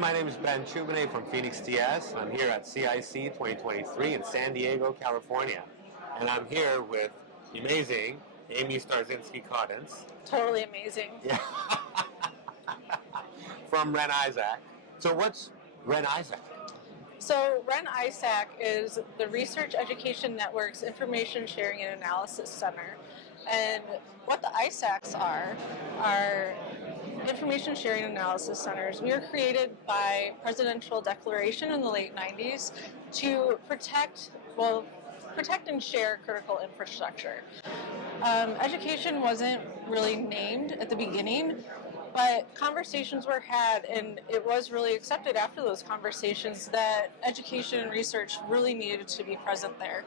my name is Ben Chubane from Phoenix TS, and I'm here at CIC 2023 in San Diego, California. And I'm here with the amazing Amy Starzynski Coddens. Totally amazing. Yeah. From REN-ISAC. So what's REN-ISAC? So REN-ISAC is the Research Education Network's Information Sharing and Analysis Center. And what the ISACs are Information Sharing and Analysis Centers. We were created by presidential declaration in the late 90s to protect and share critical infrastructure. Education wasn't really named at the beginning, but conversations were had, and it was really accepted after those conversations that education and research really needed to be present there.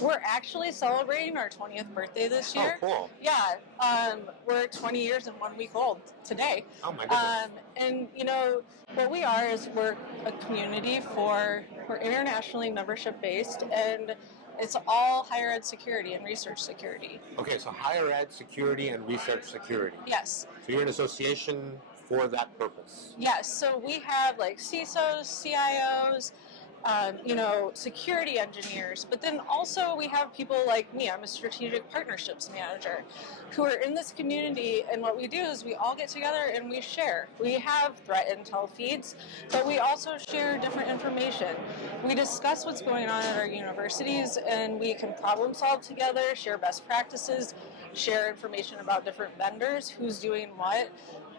We're actually celebrating our 20th birthday this year. Oh, cool. Yeah, we're 20 years and 1 week old today. Oh, my goodness. And, you know, what we are is we're a community we're internationally membership-based, and it's all higher ed security and research security. Okay, so higher ed security and research security. Yes. So you're an association for that purpose. Yes, so we have like CISOs, CIOs, security engineers, but then also we have people like me. I'm a strategic partnerships manager who are in this community, and what we do is we all get together and we share. We have threat intel feeds, but we also share different information. We discuss what's going on at our universities, and we can problem solve together, share best practices, share information about different vendors, who's doing what,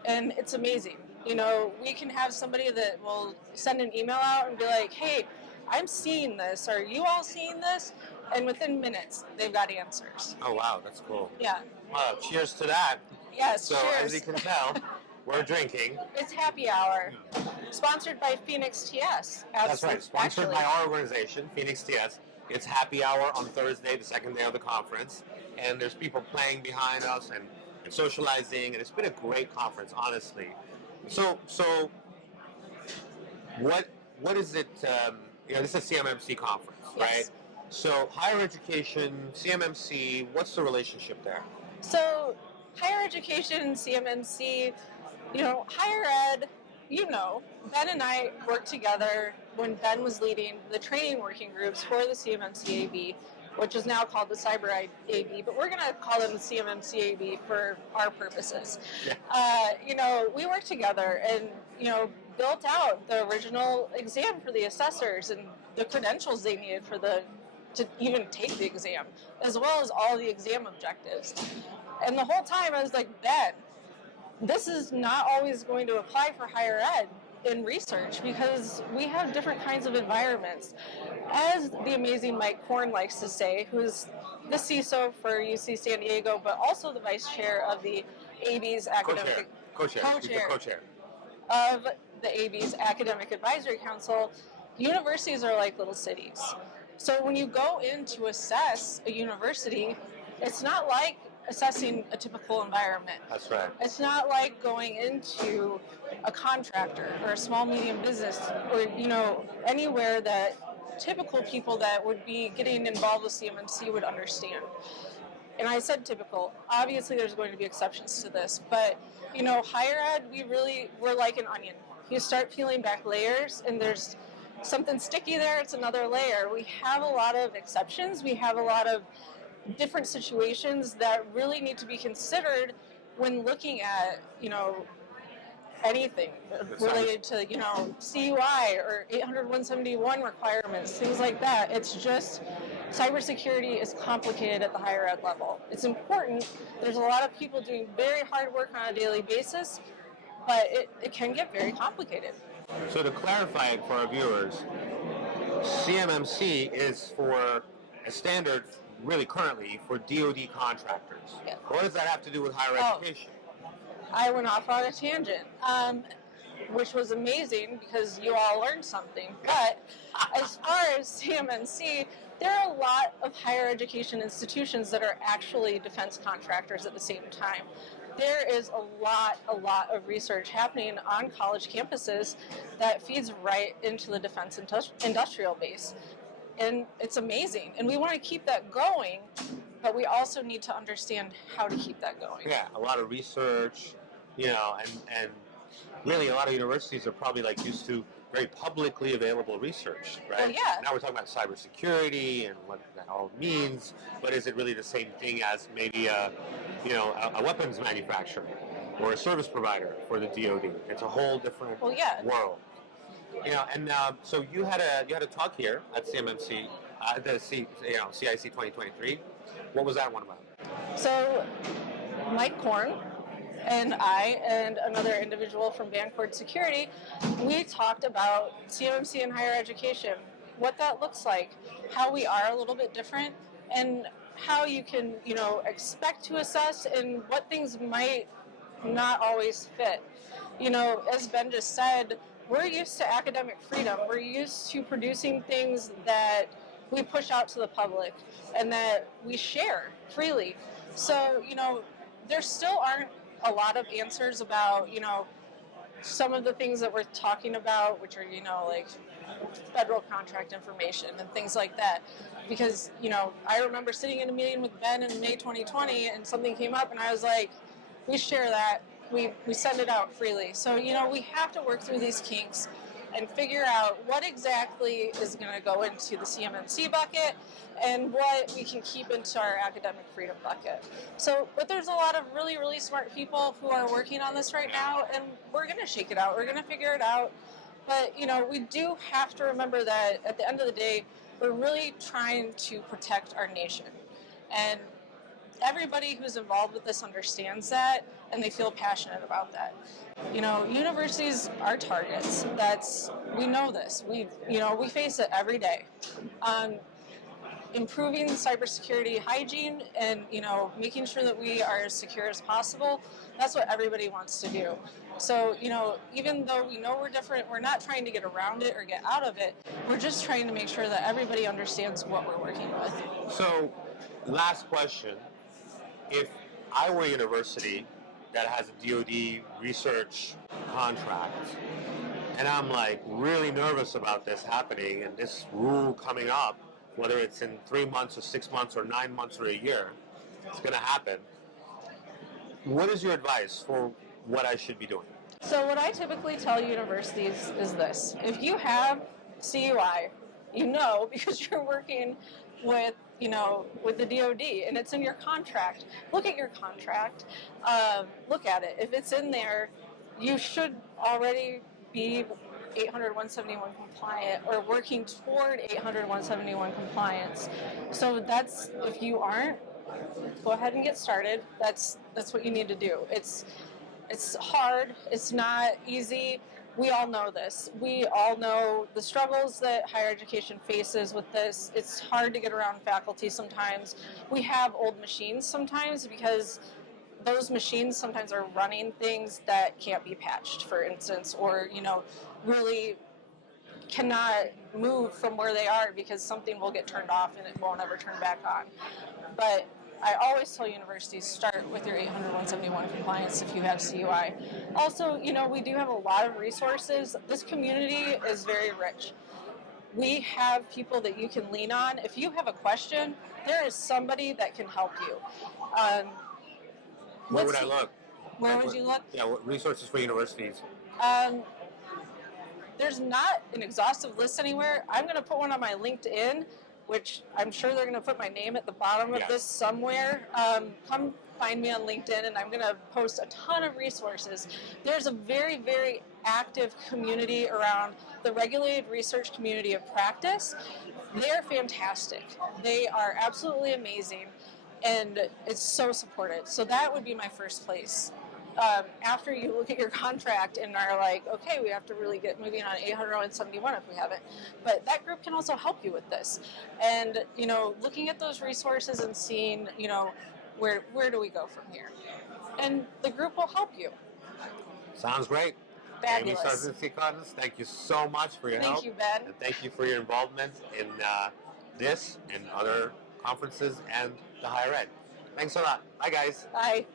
and it's amazing. You know, we can have somebody that will send an email out and be like, hey, I'm seeing this. Are you all seeing this? And within minutes, they've got answers. Oh, wow, that's cool. Yeah. Wow, cheers to that. Yes, so cheers. As you can tell, we're drinking. It's happy hour. Sponsored by Phoenix TS. That's right, sponsored by our organization, Phoenix TS. It's happy hour on Thursday, the second day of the conference. And there's people playing behind us and socializing. And it's been a great conference, honestly. So what is it? This is a CMMC conference, yes. Right? So higher education, CMMC, what's the relationship there? So higher education, CMMC, higher ed, Ben and I worked together when Ben was leading the training working groups for the CMMC AB, which is now called the Cyber AB, but we're going to call them the CMMC AB for our purposes. Yeah. We worked together and, built out the original exam for the assessors and the credentials they needed to even take the exam, as well as all the exam objectives. And the whole time I was like, Ben, this is not always going to apply for higher ed in research because we have different kinds of environments. As the amazing Mike Korn likes to say, who's the CISO for UC San Diego, but also the vice chair of the AB's academic co-chair of the AB's Academic Advisory Council, universities are like little cities. So when you go in to assess a university, it's not like assessing a typical environment. That's right. It's not like going into a contractor or a small medium business or anywhere that typical people that would be getting involved with CMMC would understand. And I said typical. Obviously there's going to be exceptions to this, but higher ed, we're like an onion. You start peeling back layers and there's something sticky there, it's another layer. We have a lot of exceptions. We have a lot of different situations that really need to be considered when looking at, anything related to, CUI or 800-171 requirements, things like that. It's just cybersecurity is complicated at the higher ed level. It's important. There's a lot of people doing very hard work on a daily basis, but it can get very complicated. So to clarify it for our viewers, CMMC is for a standard really currently for DoD contractors. Yeah. What does that have to do with higher education? I went off on a tangent, which was amazing because you all learned something. But as far as CMMC, there are a lot of higher education institutions that are actually defense contractors at the same time. There is a lot of research happening on college campuses that feeds right into the defense industrial base. And it's amazing. And we want to keep that going, but we also need to understand how to keep that going. Yeah, a lot of research, and really a lot of universities are probably like used to very publicly available research, right? Well, yeah. Now we're talking about cybersecurity and what that all means, but is it really the same thing as maybe a weapons manufacturer or a service provider for the DoD? It's a whole different Well, yeah. world. And so you had a talk here at CMMC, CIC 2023. What was that one about? So Mike Korn and I and another individual from Vancord Security, we talked about CMMC in higher education, what that looks like, how we are a little bit different, and how you can, expect to assess and what things might not always fit. As Ben just said, we're used to academic freedom. We're used to producing things that we push out to the public and that we share freely. So, there still aren't a lot of answers about, some of the things that we're talking about, which are, like federal contract information and things like that. Because, I remember sitting in a meeting with Ben in May 2020 and something came up and I was like, we share that. We send it out freely. So, we have to work through these kinks and figure out what exactly is going to go into the CMMC bucket and what we can keep into our academic freedom bucket. So, but there's a lot of really, really smart people who are working on this right now, and we're going to shake it out. We're going to figure it out. But, we do have to remember that at the end of the day, we're really trying to protect our nation. And everybody who's involved with this understands that, and they feel passionate about that. Universities are targets. We know this. We face it every day. Improving cybersecurity hygiene and, making sure that we are as secure as possible, that's what everybody wants to do. So, even though we know we're different, we're not trying to get around it or get out of it. We're just trying to make sure that everybody understands what we're working with. So, last question. If I were a university that has a DoD research contract, and I'm like really nervous about this happening and this rule coming up, whether it's in 3 months or 6 months or 9 months or a year, it's going to happen. What is your advice for what I should be doing? So what I typically tell universities is this. If you have CUI, because you're working with the DoD and it's in your contract, look at your contract, look at it. If it's in there, you should already be 800-171 compliant or working toward 800-171 compliance. So if you aren't, go ahead and get started. That's what you need to do. It's hard. It's not easy. We all know this. We all know the struggles that higher education faces with this. It's hard to get around faculty sometimes. We have old machines sometimes because those machines sometimes are running things that can't be patched, for instance, or, really cannot move from where they are because something will get turned off and it won't ever turn back on. But I always tell universities, start with your 800-171 compliance if you have CUI. Also, we do have a lot of resources. This community is very rich. We have people that you can lean on. If you have a question, there is somebody that can help you. Where would I look? Where would you look? Yeah, what resources for universities? There's not an exhaustive list anywhere. I'm going to put one on my LinkedIn, which I'm sure they're going to put my name at the bottom of this somewhere. Come find me on LinkedIn, and I'm going to post a ton of resources. There's a very, very active community around the regulated research community of practice. They're fantastic. They are absolutely amazing, and it's so supportive. So that would be my first place. After you look at your contract and are like, okay, we have to really get moving on 800-171 if we have it. But that group can also help you with this. And, looking at those resources and seeing, where do we go from here? And the group will help you. Sounds great. Fabulous. Amy Starzynski Coddens, thank you so much for your help. Thank you, Ben. And thank you for your involvement in this and other conferences and the higher ed. Thanks a lot. Bye, guys. Bye.